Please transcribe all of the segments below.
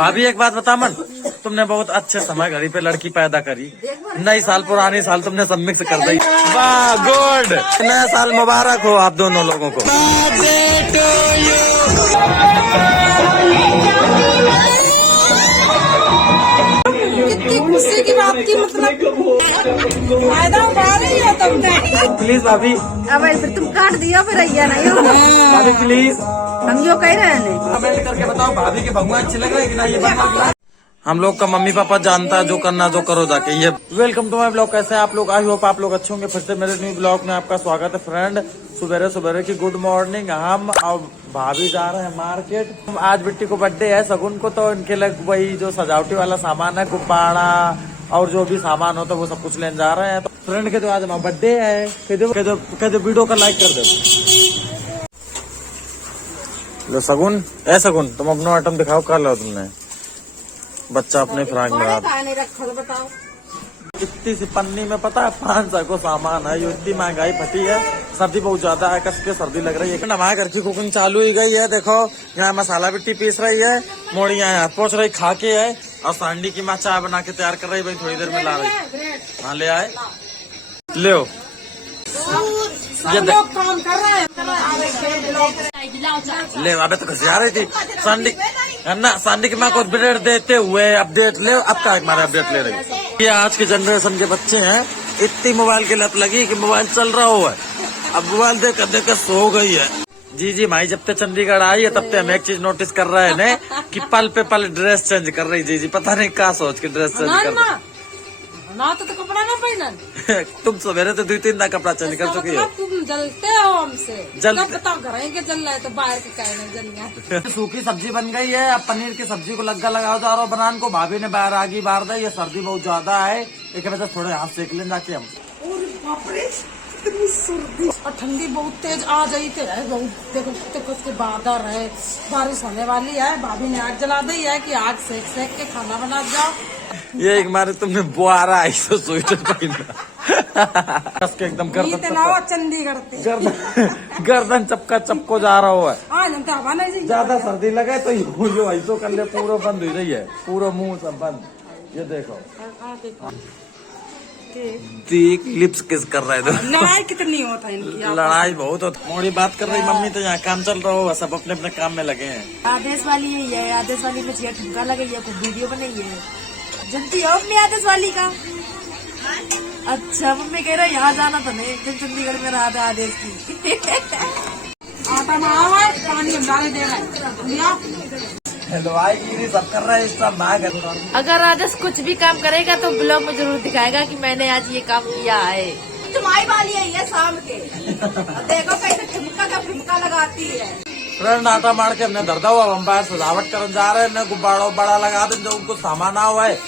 भाभी एक बात बता मन, तुमने बहुत अच्छे समय घड़ी पे लड़की पैदा करी। नई साल पुरानी साल तुमने सब मिक्स कर दी। वाह गुड, नया साल मुबारक हो आप दोनों लोगों को। कितनी खुशी की बात की, मतलब फायदा उठा रही है तुमने। प्लीज भाभी, अब फिर तुम काट दिया, फिर अय्या नहीं हो। भाभी प्लीज हम जो कह रहे हैं कमेंट करके बताओ भाभी के भगवान अच्छे लग रहे हैं कि नहीं। ये हम लोग का मम्मी पापा जानता है, जो करना जो करो जाके। ये वेलकम टू माय ब्लॉग। कैसे हैं आप लोग? आई होप आप लोग अच्छे होंगे। फिर से मेरे न्यू ब्लॉग में आपका स्वागत है फ्रेंड। सुबह सुबह की गुड मॉर्निंग। हम अब भाभी जा रहे हैं मार्केट। आज बिट्टी को बर्थडे है, सगुन को, तो इनके लिए वही जो सजावटी वाला सामान है, गुब्बारा और जो भी सामान होता है वो सब कुछ लेने जा रहे हैं। तो फ्रेंड के तो आज हमारा बर्थडे है, कह दो वीडियो का लाइक कर दो। लो सगुन, ए सगुन तुम अपना आइटम दिखाओ, क्या लो तुमने? बच्चा अपने फ्राक में बताओ। इतनी सी पन्नी में पता है 500 को सामान है। ये इतनी महंगाई फटी है, सर्दी बहुत ज्यादा है, कस के सर्दी लग रही है। हमारे घर की कुकिंग चालू ही गई है। देखो यहाँ मसाला बिट्टी पीस रही है, मोड़ी यहाँ हाथ पहुँच रही खा के है, और सांडी की माँ चाय बना के तैयार कर रही। भाई थोड़ी देर में ला रही। हाँ ले आए, ले ये काम कर रहे हैं। ले अबे तो घसिया रही थी सांडी ना। सांडी की माँ को अपडेट देते हुए अपडेट ले, अब का हमारा अपडेट ले रही। ये आज के जनरेशन के बच्चे हैं, इतनी मोबाइल की लत लगी कि मोबाइल चल रहा हुआ है, अब मोबाइल देख कर सो गई है। जी माई जब तक चंडीगढ़ आई है तब तक हम एक चीज नोटिस कर रहे हैं कि पल पे पल ड्रेस चेंज कर रही। जी पता नहीं क्या सोच के ड्रेस चेंज कर रही ना तो कपड़ा ना पहना। तुम सवेरे तो 2-3 ना कपड़ा चेंज कर चुकी हो। तुम जलते हो हमसे। जलते बताओ घर के जल रहा है तो बाहर के कहने जल गया। सूखी सब्जी बन गई है। अब पनीर की सब्जी को लग्गा लगाओ जा रहा बनान को। भाभी ने बाहर आगी बार दा, ये सर्दी बहुत ज्यादा है, एक वजह थोड़े हाथ सेक लें जाके हम। इतनी सर्दी और ठंडी बहुत तेज आ गई थे। देखो उसके बादल है, बारिश होने वाली है। भाभी ने आग जला दी है कि आग सेक के खाना बना जाओ। ये एक मारे तुमने बुआरा ऐसा स्वेटर पहना एकदम गर्दन चपका चपको जा रहा हुआ है। ज्यादा सर्दी लगे तो यो ऐसो कर ले, पूरा बंद हो रही है, पूरा मुंह सब बंद। ये देखो देख लिप्स किस कर रहे थे। लड़ाई कितनी होता है इनकी, लड़ाई बहुत होती। मोड़ी बात कर रही मम्मी, तो यहाँ काम चल रहा होगा, सब अपने अपने काम में लगे हैं। आदेश वाली है, आदेश वाली में ठुमका लगे है, कुछ वीडियो बनाई है। जनती हो मम्मी आदेश वाली का? अच्छा मम्मी कह रहे यहाँ जाना तो नहीं, चंडीगढ़ में रहा था आदेश की। आटा मावा पानी हम डाले दे रहे सब कर रहा है, सब भाग। अगर आदेश कुछ भी काम करेगा तो ब्लॉग में जरूर दिखाएगा कि मैंने आज ये काम किया है। तुम्हारी वाली है ये शाम के। देखो कैसे ठुमका लगाती है। फ्रेंड आटा मार के हमने धरदा हुआ, हम बाहर सजावट करने जा रहे हैं। गुब्बारा बड़ा लगा दे, जो उनको सामान आ हुआ है।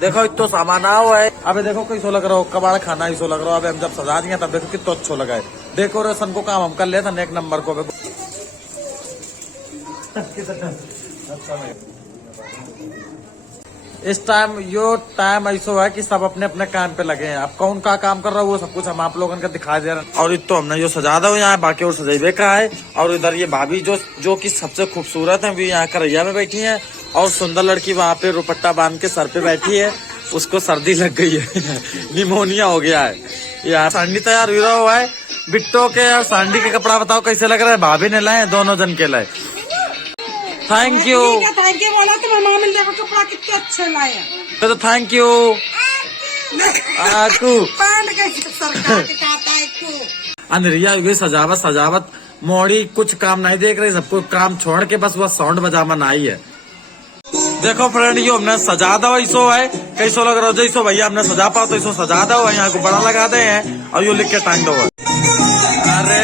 देखो इतना सामान आ हुआ है। अबे देखो कैसो लग रहा हो, कबाड़ खाना ऐसो लग रहा हो। अबे हम जब सजा दिए तब देखो कितना अच्छा लगा है। डेकोरेशन को काम हम कर ले था एक नंबर को। इस टाइम ऐसा है कि सब अपने अपने काम पे लगे हैं। अब कौन का काम कर रहा है वो सब कुछ हम आप लोगों को दिखा दे रहे हैं। और तो हमने जो सजा दो यहाँ, बाकी और सजेबे का है। और इधर ये भाभी जो कि सबसे खूबसूरत है, वो यहाँ करैया में बैठी है। और सुंदर लड़की वहाँ पे रुपट्टा बांध के सर पे बैठी है, उसको सर्दी लग गई है, निमोनिया हो गया है। यहाँ सांडी तैयार हुआ है। बिट्टो के और सांडी के कपड़ा बताओ कैसे लग रहा है? भाभी ने लाए, दोनों जन के लाए। थैंक यू बोला तो मेहमान देखो कपड़ा कितने अच्छे लाए। तो थैंक यू अंधरिया हुई सजावट मोड़ी कुछ काम नहीं देख रही, सबको काम छोड़ के बस वो साउंड बजावन आई है। देखो फ्रेंड ये हमने सजा दो ऐसो है, कैसो लग रहा हो जैसो भैया हमने सजा पाओ तो ऐसो सजा दो। यहाँ को बड़ा लगा दे हैं और यो लिख के टांग दो। अरे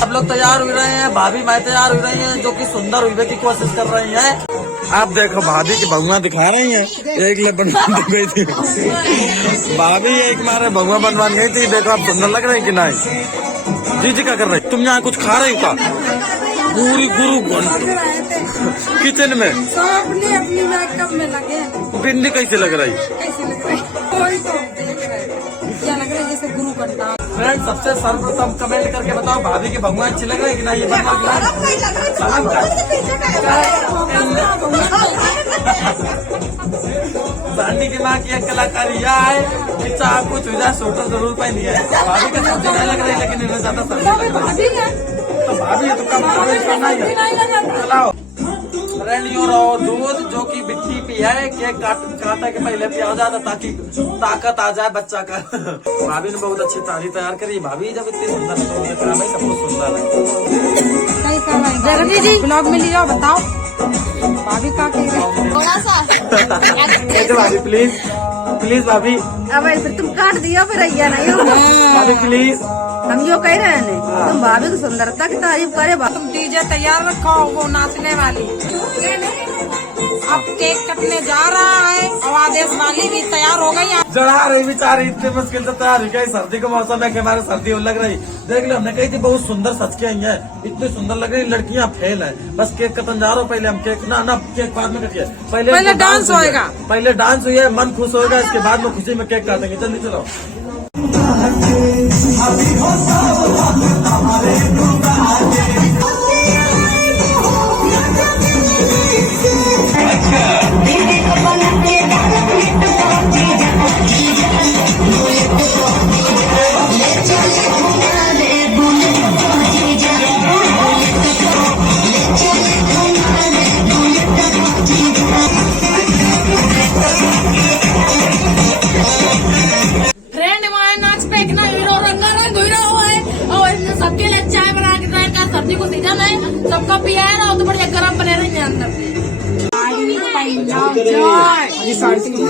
आप लोग तैयार हो रहे हैं, भाभी मैं तैयार हो रही हैं, जो कि सुंदर हुई की कोशिश कर रही हैं। आप देखो भाभी की भगवा दिखा रही हैं, एक ले बनवान गई थी भाभी, एक मारे भगवा बनवान गई थी। देखो आप सुंदर लग रही कि नहीं? जी क्या कर रही? तुम यहाँ कुछ खा रही हो क्या? पूरी गुरु किचन में सब अपनी अपनी मेकअप में लगे हैं। बिंदी कैसे लग रही? कैसे लग रहा है? कोई तो देख रहे हैं। क्या लग रहा है जैसे गुरु करता। फ्रेंड सबसे सर्वप्रथम कमेंट करके बताओ भाभी के भगवान अच्छे लग रहे हैं कि ना ये सांडी की माँ की एक कलाकारी यह है कि चाहे कुछ हो जाए स्वेटर जरूर पहनी है। भाभी का सब्जी नहीं लग रही लेकिन इन्हें ज्यादा सब्जी लग रही है। तो भाभी है तो कम करना ही है। चलाओ फ्रेंड यो रहो दूध जो कि मिट्टी पी है केक काटा के पहले पिया जाता ताकि ताकत आ जाए बच्चा का। भाभी ने बहुत अच्छी थाली तैयार करी। भाभी जब इतनी सुंदर है तो ये भाई सब कुछ सुंदर है। जगनी जी ब्लॉग में लिया बताओ भाभी का थोड़ा सा भाभी प्लीज प्लीज भाभी। अब फिर तुम काट दिया फिर अय्या नहीं हो भाभी प्लीज। हम जो कह रहे हैं तुम भाभी की सुंदरता की तारीफ करे। तुम डीजे तैयार रखो वो नाचने वाली। अब केक कटने जा रहा है और आदेश वाली भी तैयार हो गई। जड़ा रही बेचारी इतने मुश्किल से तैयार हुई। सर्दी का मौसम है कि हमारे सर्दी लग रही। देख लो हमने कही थी बहुत सुंदर सच के आई है। इतनी सुंदर लग रही लड़कियां फेल है। बस केक कटन जा रहा हूँ। पहले हम केक ना केक बाद में कटिए। पहले डांस होएगा। पहले डांस हुई है मन खुश होगा। इसके बाद में खुशी में केक काटेंगे। जल्दी चलो। सर्दी को सीजन है सबका पिया है ना तो बढ़िया गर्म बने रहेंगे अंदर।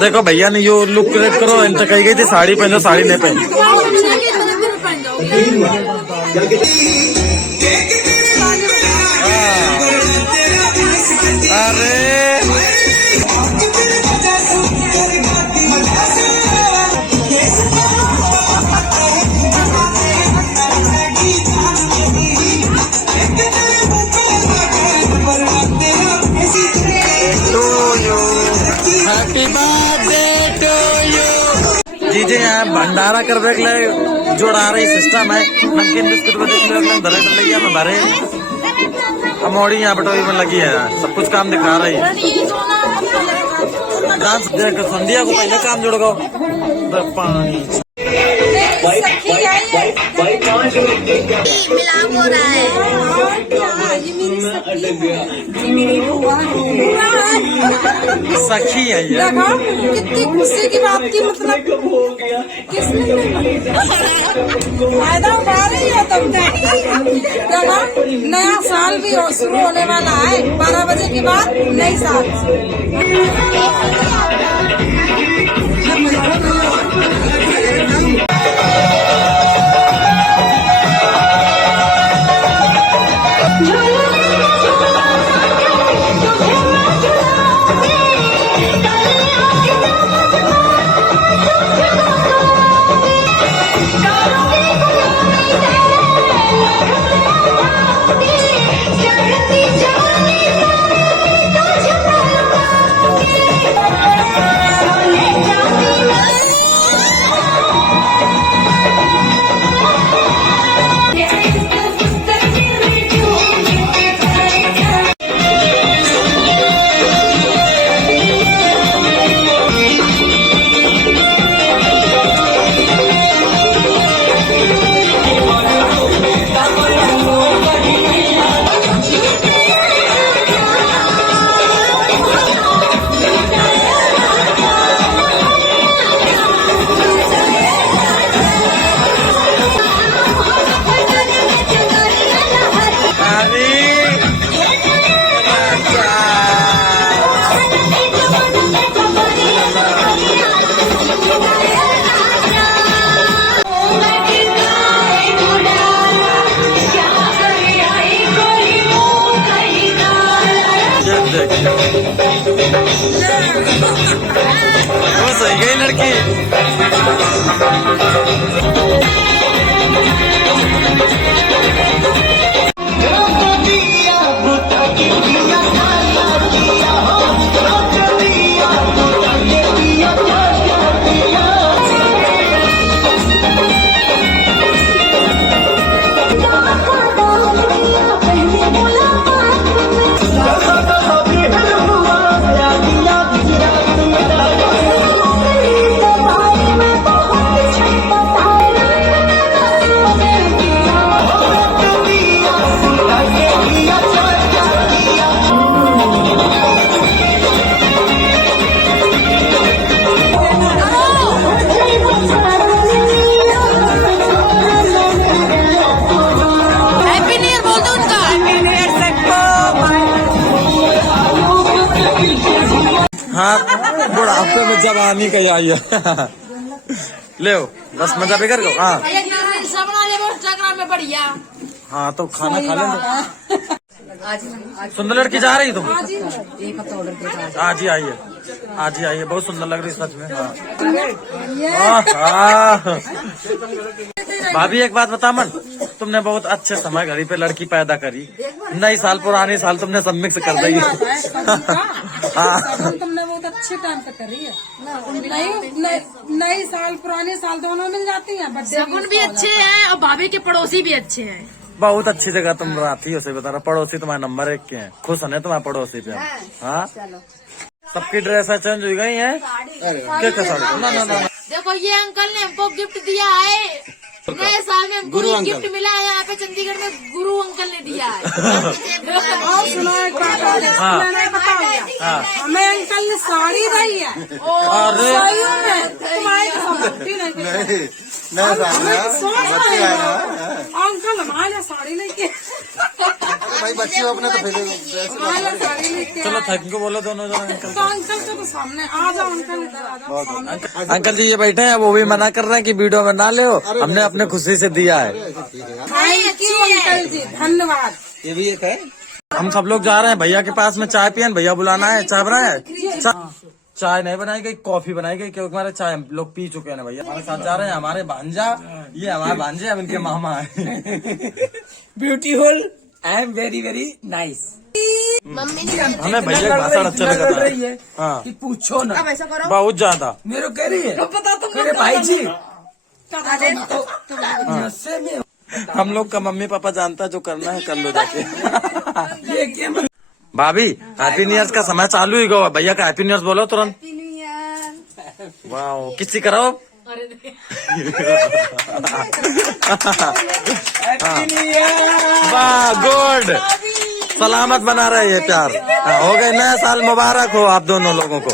देखो भैया ने यो लुक क्रिएट करो। इनसे कही गई थी साड़ी पहनो साड़ी नहीं पहनी। अरे जी जी यहाँ भंडारा करने के लिए जोड़ा रही सिस्टम है। नमकीन बिस्कुट में देख लो भरे डल लगी है भरे अमोड़ी यहाँ बटोरी में लगी है। सब कुछ काम दिखा रही है। डांस देख संध्या को पहले काम जुड़ गो पानी मिलाप हो रहा है। सखी है ये। कितनी खुशी की बात की मतलब किसने फायदा उठा रही है तुम। देखो नया साल भी शुरू होने वाला है। 12 बजे के बाद नई साल। वो सही गई लड़की। हाँ बुढ़ापे में जवानी कही आई है। ले बस मजा भी कर गो। हाँ इंस्टाग्राम में बढ़िया। हाँ तो खाना खा लेंगे। सुंदर लड़की जा रही तुम? एक हफ्ता ऑर्डर किया। आज ही आइए, आज ही आइए, बहुत सुंदर लग रही सच में। हाँ भाभी एक बात बता मन, तुमने बहुत अच्छे समय घड़ी पे लड़की पैदा करी, नई साल पुरानी साल तुमने सब मिक्स कर दी। तुमने बहुत अच्छे टाइम पे करी है। नई साल पुराने साल दोनों मिल जाती हैं। सगुन भी अच्छे हैं और भाभी के पड़ोसी भी अच्छे हैं। बहुत अच्छी जगह तुम रहती हो, से बता रहा। पड़ोसी तुम्हारे नंबर 1 के हैं, खुश है तुम्हारे पड़ोसी पे। हाँ सबकी ड्रेस चेंज हो गई है। क्या साड़ी? ना देखो ये अंकल ने हमको गिफ्ट दिया है, नए साल में हमको गिफ्ट मिला है यहाँ पे चंडीगढ़ में, गुरु अंकल ने दिया है। और सुनो एक बात, मैंने बताया हमें अंकल ने साड़ी दी है। अरे अंकल हमारे साड़ी लेके भाई बच्चे अपने तो फिर हमारे साड़ी लेके चलो थैंक यू बोलो दोनों जन। अंकल तो अंकल से तो सामने आ जाओ, अंकल इधर आ जाओ सामने। अंकल जी ये बैठे हैं, वो भी मना कर रहे हैं कि वीडियो में ना ले, हमने अपने खुशी से दिया है। थैंक यू अंकल जी, धन्यवाद। ये भी एक है। हम सब लोग जा रहे हैं भैया के पास में चाय पियन, भैया बुलाना है। चाय बनाए? चाय नहीं बनाई गई, कॉफी बनाई गई, क्योंकि हमारे चाय हम लोग पी चुके हैं भैया। हमारे साथ जा रहे हैं हमारे भांजा, ये हमारे भांजे अब इनके मामा है। Beautiful and very very nice. हमें भैया का भाषण अच्छा लग रहा है। हाँ कि पूछो ना, बहुत ज्यादा। मेरे को कह रही है मेरे भाई जी नशे में। हम लोग का मम्मी पापा जानता है, जो करना है कर लो जाके। ये क्या भाभी हैप्पी न्यू ईयर का समय चालू ही गो, भैया का हैप्पी न्यू ईयर बोलो तुरंत। वाह किसी कराओ। वाह गुड, सलामत बना रहे ये प्यार। हो गए, नया साल मुबारक हो आप दोनों लोगों को।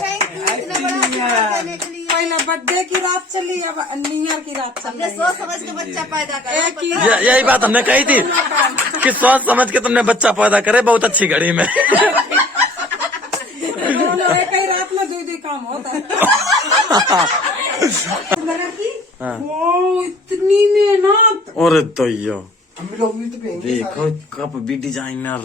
पहले बर्थडे की रात चली, अब न्यू ईयर की रात चल रही है। सोच समझ के बच्चा पैदा कर। यही बात हमने कही थी कि सोच समझ के तुमने बच्चा पैदा करे, बहुत अच्छी घड़ी में। दोनों एक ही रात में दो काम होता है। वो इतनी मेहनत। और तो यो देखो कप भी डिजाइनर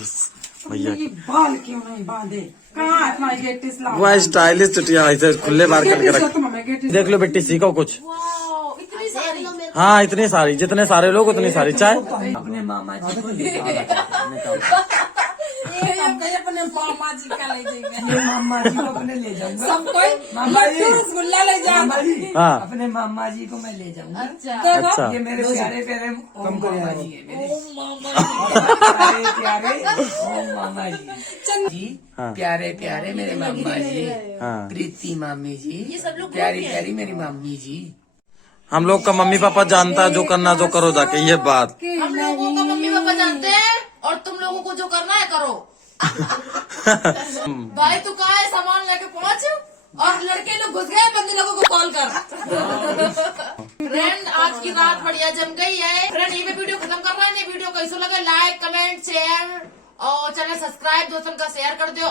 भैया, ये बाल क्यों नहीं बांधे? कहाँ है तुम्हारी गेटिस? लाओ। वह स्टाइलिश चुटिया ऐसे खुले बार करके रख। तुम्हें गेटिस देख लो बेटी, सीखो कुछ। इतनी सारी। हाँ इतनी सारी, जितने सारे लोग उतनी सारी चाय। अपने मामा जी को अपने मामा जी का ले जाएंगे। ये मामा जी को अपने ले जाऊंगा। सब कोई लड्डू रसगुल्ला ले जाओ। हाँ अपने मामा जी को मैं ले जाऊंगा। अच्छा ये मेरे प्यारे प्यारे ओम मामा जी है मेरे। प्यारे ओम मामा जी जी, प्यारे प्यारे मेरे मामा जी, हाँ। प्रीति मामी जी, प्यारी प्यारी मेरी मामी जी। हम लोग का मम्मी पापा जानता है, जो करना जो करो जाके, ये बात। हम लोगों को मम्मी पापा जानते हैं और तुम लोगों को जो करना है करो। भाई तू कहाँ है, सामान लेके पहुँच। और लड़के लोग घुस गए, बंदी लोगों को कॉल कर। फ्रेंड आज की रात बढ़िया जम गई है। फ्रेंड ये वीडियो खत्म कर रहा है। वीडियो कैसे लगा, लाइक कमेंट शेयर और चैनल सब्सक्राइब दोस्तों का शेयर कर दो।